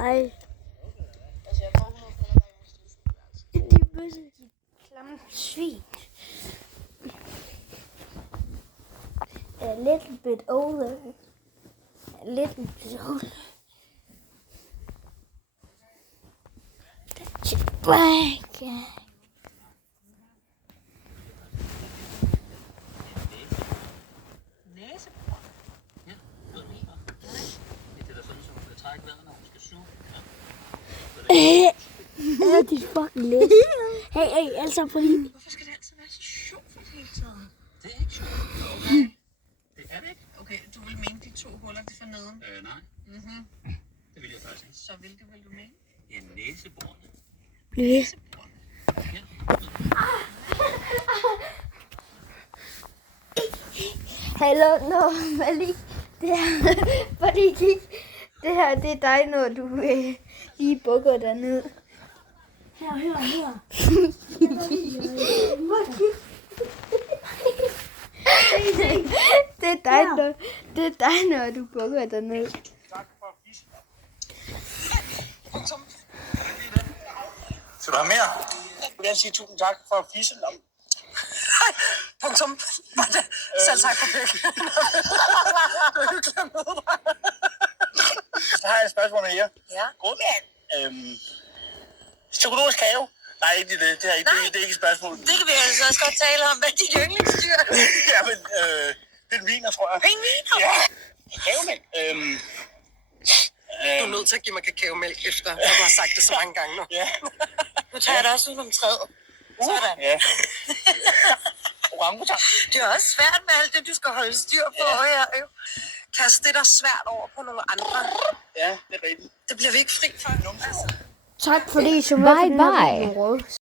Nej. Altså, jeg får 100 kroner hver gang jeg støvsuger. De bøsser, de klamme svin. A little bit older. A little bit older. That's your back. Næsebor. Ja, ved du ikke. Det er da sådan, så hun kan trække vejret, når hun skal suge. Ja, de fucking læs. Hey, altså på lige. Hvorfor skal det altid være så sjovt for hele tiden? Det er ikke sjovt. Okay. Det er det ikke. Okay, du vil mene de 2 huller, de for neden? Nej, Mhm. det vil jeg faktisk ikke. Så hvilke vil du mene? Ja, næseborene. Bliv ved. Næseborene. Ja. Hallo, Malik. Det her, fordi kig. Det her, det er dig, når du lige bukker dig ned. Hør. Det er dig, når du bukker dig ned. Tak for fisk. Skal du have mere? Jeg vil gerne sige tusind tak for fisen. Punktum. Selv tak for pæk. Du er hyggelig at møde dig. Så har jeg et spørgsmål her. Ja. Godmand. Psykologisk have? Nej, ikke det. Det er ikke et spørgsmål. Det kan vi altså også godt tale om. Hvad er dit yndlingsdyr? Ja, men det er en viner, tror jeg. Pingviner? Ja. Havemælk. Du er nødt til at give mig kakaomælk efter, at du har sagt det så mange gange nu. Ja. Nu tager jeg det også ud om træet. Sådan. Ja. Orangutang. Det er også svært med alt det, du skal holde styr på her. Jo. Kast det der svært over på nogle andre. Ja, det er rigtigt. Det bliver vi ikke fri for. Altså. Tak fordi I så med. Bye.